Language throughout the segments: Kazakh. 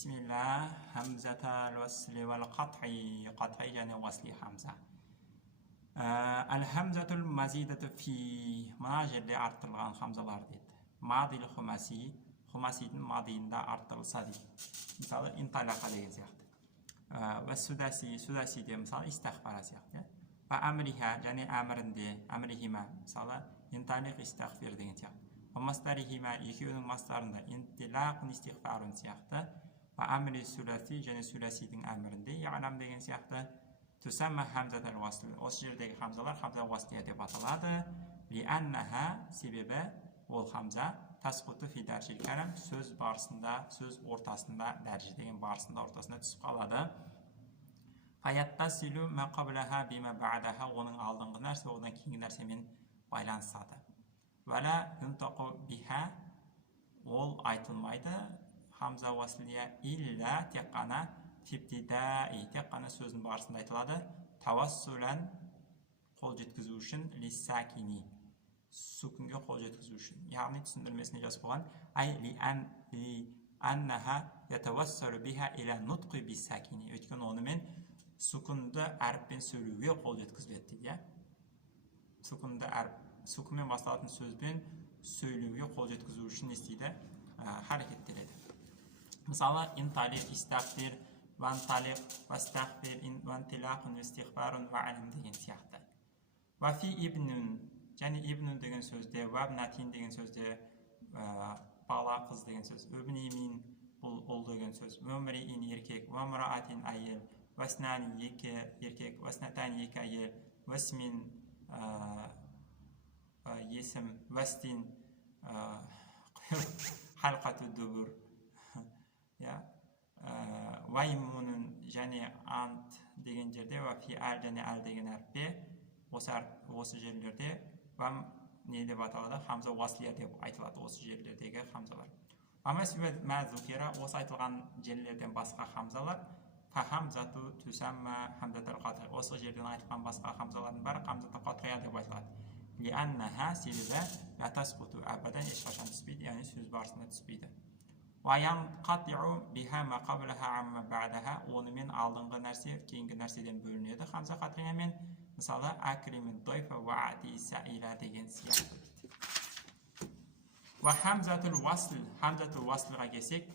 Бисмилла, хамзата уасли вал қотғи, қотғи және уасли хамза. Әл-хамзатул мазидату фи, мына жерде арттырылған хамзалар дейді. Мадил хумаси, хумасидің мадиында арттырылса дейді. Мысалы, инталақа деген сияқты. Ва судаси, судасиде мысалы истахбара сияқты. Ва амриха және әмірінде, әмрихима, мысалы, инталиқ истахфир деген сияқты. Ва мастарихима, екеуінің мастарында интилақын истихфарун сияқты. Ва амри судаси және судасидің әмірінде, яғнам деген сияқты. Тусамма хамзатал уасли. Осы жердегі хамзалар хамза уаслия деп аталады. Лианнаха, себебі ол хамза тасқуту фи даржил калам, сөз барысында, сөз ортасында, дәржи деген барысында ортасында түсіп қалады. Фаяттасилу ма қаблаха бима ба'даха, оның алдыңғы нәрсе одан кейінгі нәрсемен байланысады. Вала юнтақу биха, ол айтылмайды хамза уаслия илля, тек қана типтидаи, тек қана сөздің барысында айтылады. Тавассулан, қол жеткізу үшін, лиссакини, сүкінге қол жеткізу үшін. Яғни түсіндірмесіне жазып қойған, ай ли аннаха ятавассалу биха иля нутқи биссакини, өйткені онымен сүкінді әріппен сөйлеуге қол жеткізіледі дейді. Сүкінді әріп, сүкінмен басталатын сөзбен сөйлеуге қол жеткізу үшін не істейді? Харекеттеледі. Мысалы, инталиқ, истахфир, ванталиқ, вастахфир, вантилақын, вастихбарун, ва'алим деген сияқты. Вафи ибнун, және ибнун деген сөзде, вабнатин деген сөзде, бала қыз деген сөз, өбнеймин бұл ұл деген сөз, өмриин еркек, вамраатин әйел, васнани екі еркек, васнатани екі әйел, васмин есім, вастин халқату дубур, ваймунун және ант деген жерде, вафи әл және әл деген әріпте, осы жерлерде вам не деп аталады? Хамза уаслия деп айтылады осы жерлердегі хамзалар. Осы айтылған жерлерден басқа хамзалар, фахамзату тусамма хамзатал қотғи. Осы жерден айтылған басқа хамзалардың бәрі хамзатал қотғия деп айтылады. Лианнаха, себебі латасқуту абадан ешқашан түспейді, яғни сөз барысында түспейді. Ваянқатиу биха ма қаблаха амма ба'даха, онымен алдыңғы нәрсе кейінгі нәрседен бөлінеді хамза қотғиямен. Мысалы, акримин дойфа ва'ати саила деген сияқты. Ва хамзатул уасл, хамзатул уаслға келсек,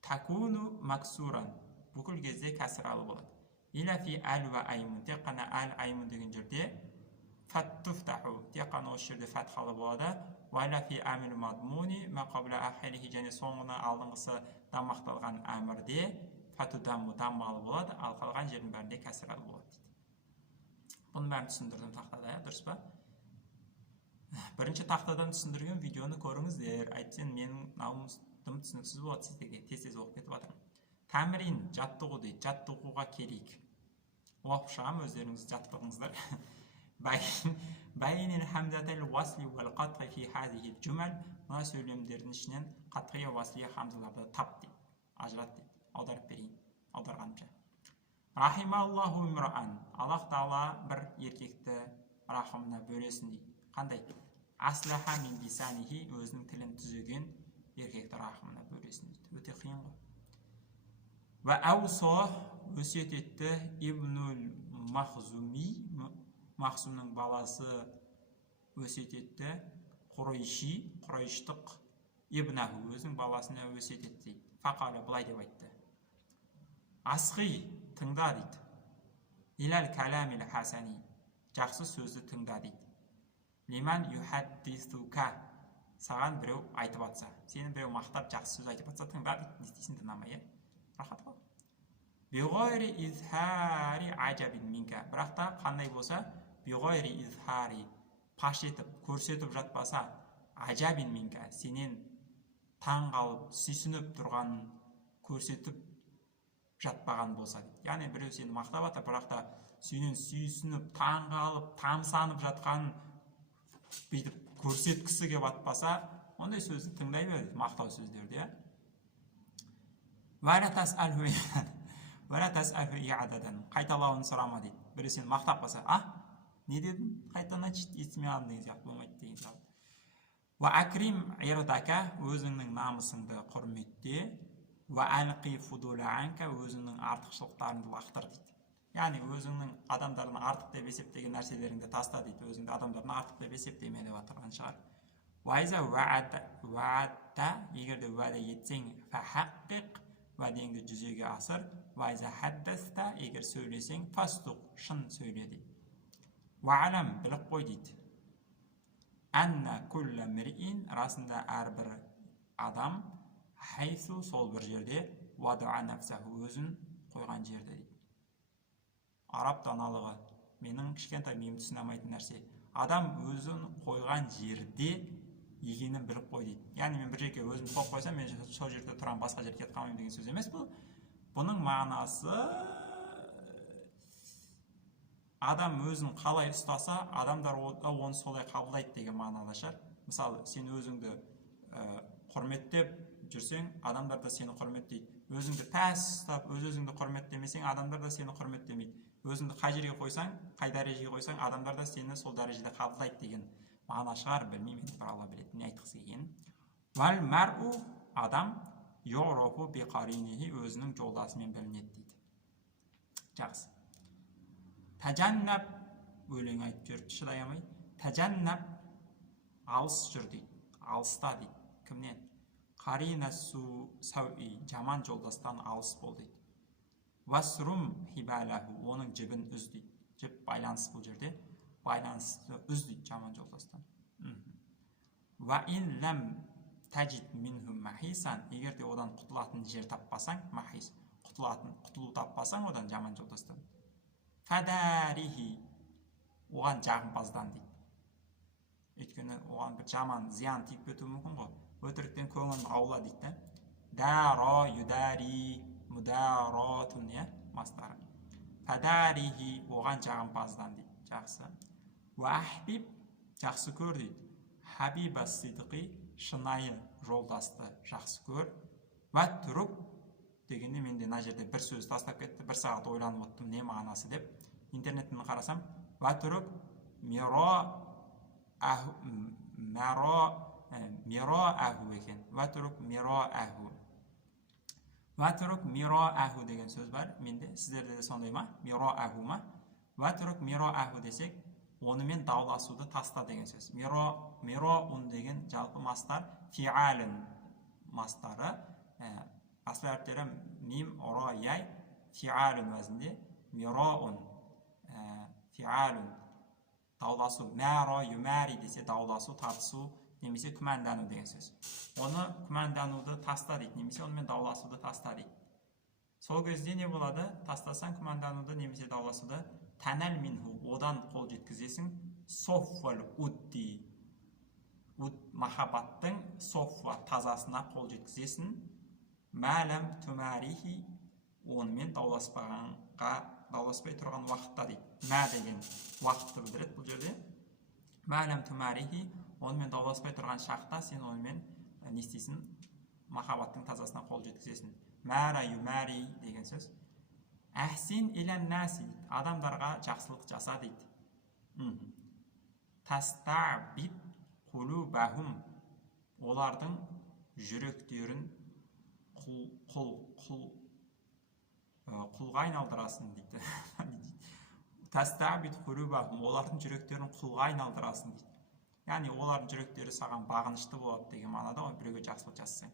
такуну максуран, бүкіл кезде кәсіралы болады. Иля фи әл ва аймун, тек қана әл аймун деген жерде фаттуфтаху, тек қана осы жерде фатхалы болады. Валя фи әмір мадмуни ма қабла ахилихи, және соңына алдыңғысы дамақталған әмірде фатудамму, даммалы болады, ал қалған жердің бәрінде кәсіралы болады. Бұның бәрін түсіндірдім тақтада, дұрыс па? Бірінші тақтадан түсіндірген видеоны көріңіздер. Әйтсен менің наумыстым түсініксіз болады сіздерге, тез оқып кетіп жатырмын. Тәмірин, жаттығу дейді, жаттығуға келейік. Оқып шығам, өздеріңіз жаттығыңыздар. Бәйінен хамзатал уасли вал қотғи фи хазихил жүмәл, мына сөйлемдердің ішінен қотғия уаслия хамзаларды тап дейді, ажырат дейді. Аударып берейін, аударғанымша. Рахималлаху имраан, Аллах Тағала бір еркекті рахымына бөлесін дейді. Қандай? Аслаха мин лисанихи, өзінің тілін түзеген еркекті рахымына бөлесін дейді. Өте қиын ғой. Ва аусо, өсиет етті ибнул махзуми, Махсумның баласы өсиет етті, Құрайши, Құрайштық ибнаху, өзінің баласына өсиет етті. Фақалы бұлай деп айтты. Асқи, тыңда дейді. Илал каламил хасани, жақсы сөзді тыңда дейді. Лиман юхаддисука, саған біреу айтып атса, сені біреу мақтап жақсы сөз айтып атса, тыңда дейді. Не істейсің, тыңдамай, рахат қой. Биғойри изхари ажабин минка, бірақ та қандай болса, биғойри изхари, паш етіп, көрсетіп жатпаса, ажабин минка, сенен таң қалып, сүйсініп тұрғанын көрсетіп жатпаған болса дейді. Яғни біреу сені мақтап атыр, бірақ та сенен сүйсініп, таң қалып, тамсанып жатқанын бүйтіп көрсеткісі кеп атпаса, ондай сөзді тыңдай бер дейді, мақтау сөздерді. Қайталауын сұрама дейді. Біреу сені мақтап қалса, не дедің? Қайтадан айтшы, естімей алдым деген сияқты болмайды деген сияқты. Ва акрим ирдака, өзіңнің намысыңды құрметте. өзіңнің артықшылықтарыңды лақтыр дейді. Яғни өзіңнің адамдардан артық деп есептеген нәрселеріңді таста дейді. Өзіңді адамдардан артық деп есептеме деп отырған шығар. Егер де уәде етсең, уәдеңді жүзеге асыр. Егер сөйлесең, шын сөйле дейді. Біліп қой дейді. Расында әрбір адам сол бір жерде өзін қойған жерде дейді. Араб даналығы менің кішкентай миым түсіне алмайтын нәрсе. Адам өзін қойған жерде екенін біліп қой дейді. Яғни мен бір жерге өзімді қойып қойсам, мен сол жерде тұрамын, басқа жерге кетіп қалмаймын деген сөз емес бұл. Бұның мағынасы адам өзін қалай ұстаса, адамдар оны солай қабылдайды деген мағынада шығар. Мысалы, сен өзіңді құрметтеп жүрсең, адамдар да сені құрметтейді. Өзіңді пәс ұстап, өзіңді құрметтемесең, адамдар да сені құрметтемейді. Өзіңді қай жерге қойсаң, қай дәрежеге қойсаң, адамдар да сені сол дәрежеде қабылдайды деген мағына шығар, білмеймін, енді бір Алла біледі, не айтқысы келгенін. Адам өзінің жолдасымен білінеді дейді. Жақсы. Тәжәннәп, өлең айтып жүріп шыдай алмай, тәжәннәп, алыс жүр дейді, алыста дейді. Кімнен? Қаринасу сауи, жаман жолдастан алыс бол дейді. Васрум хибалаху, оның жібін үз дейді. Жіп байланыс бұл жерде, байланысты үз дейді жаман жолдастан. Ва ин ләм тәжид минху махисан, егер де одан құтылатын жер таппасаң, махис, құтылу таппасаң одан жаман жолдастан. Фадарихи, оған жағымпаздан дейді. Өйткені оған бір жаман зиян тиіп кетуі мүмкін ғой. Өтіріктен көңілін аула дейді. Дара, юдари, мударатун, мастары. Фадарихи, оған жағымпаздан дейді. Жақсы. Ва ахбиб, жақсы көр дейді. Хабиба сидқи, шынайы жолдасты жақсы көр. Ва түрік, дегенде менде мына жерде бір сөз тастап кетті, бір сағат ойланып оттым, не мағынасы деп. Интернеттен қарасам, ва түрік миро аху екен. Ва түрік миро аху. Ва түрік миро аху деген сөз бар. Менде, сіздерде де сондай ма? Миро аху ма? Ва түрік миро аху десек, онымен дауласуды таста деген сөз. Миро ун деген жалпы мастар, фиалін мастары, асыл әріптері мим, оро, яй, фиалін өзінде, миро ун, фиалін, дауласу, мәро, юмәри десе дауласу, тартысу, немесе күмәндану деген сөз. Оны күмәндануды таста дейді, немесе онымен дауласуды таста дейді. Сол кезде не болады? Тастасаң күмәндануды немесе дауласуды, тәнәл минху, одан қол жеткізесің, софвал удди, махаббаттың софва тазасына қол жеткізесің, мәлім түмәрихи, онымен дауласпай тұрған уақытта дейді. Мә деген уақытты білдіреді бұл жерде. Мәлім түмәрихи, онымен дауласпай тұрған шақта сен онымен не істейсің? Махаббаттың тазасына қол жеткізесің. Мәра юмәри деген сөз. Әхсин илән нәси, адамдарға жақсылық жаса дейді. Тастабит құлубахум, олардың жүректерін құлға айналдырасың дейді. Тастабит құлубахум, олардың жүректерін құлға айналдырасың дейді. Яғни олардың жүректері саған бағынышты болады деген мағынада, біреуге жақсылық жасасаң.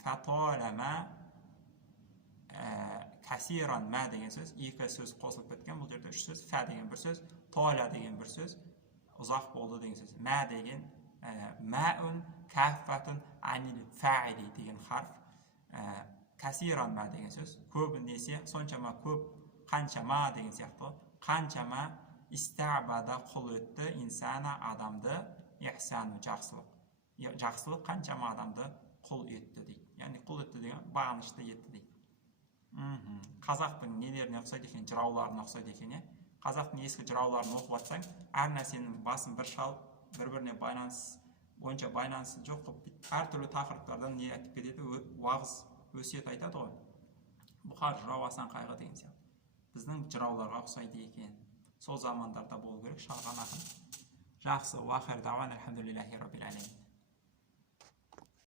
Фатолама кәсиран мә деген сөз, екі сөз қосылып кеткен, бұл жерде үш сөз, фә деген бір сөз, толя деген бір сөз, ұзақ болды деген сөз. Мә деген мәун, кәффәтун, анил фәили деген харф, кәсиран мә деген сөз, көбінесе, соншама көп, қаншама деген сияқты, қаншама истабада құл өтті, инсана адамды, ихсану жақсылық. Жақсылық қаншама адамды құл етті дейді. Яғни құл етті деген бағынышты етті дейді. Қазақтың нелеріне ұқсайды екен, жырауларына ұқсайды екен. Қазақтың ескі жырауларын оқып жатсаң, әр нәрсенің басын бір шалып, бір-біріне бойынша байланысы жоқ қылып, әртүрлі тақырыптардан не айтып кетеді, уағыз, өсиет айтады ғой. Бұхар жырау асан қайғы деген сияқты. Біздің жырауларға ұқсайды екен. Сол замандарда болу керек, шалған ақын. Жақсы, уахир дауан, алхамдулиллахи раббил алемин.